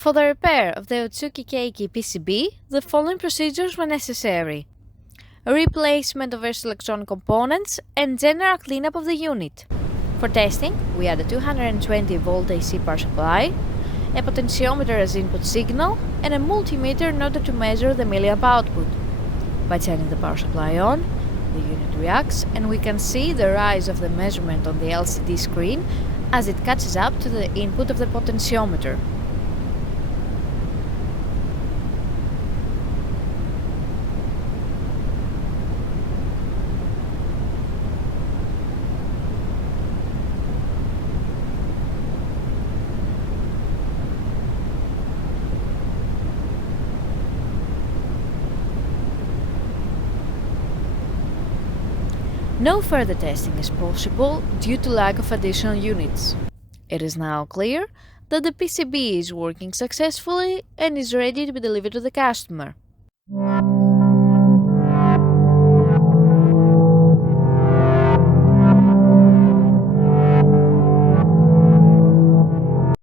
For the repair of the Utsuki Keiki PCB, the following procedures were necessary: replacement of first electronic components and general cleanup of the unit. For testing, we had a 220-volt AC power supply, a potentiometer as input signal, and a multimeter in order to measure the milliamp output. By turning the power supply on, the unit reacts and we can see the rise of the measurement on the LCD screen as it catches up to the input of the potentiometer. No further testing is possible due to lack of additional units. It is now clear that the PCB is working successfully and is ready to be delivered to the customer.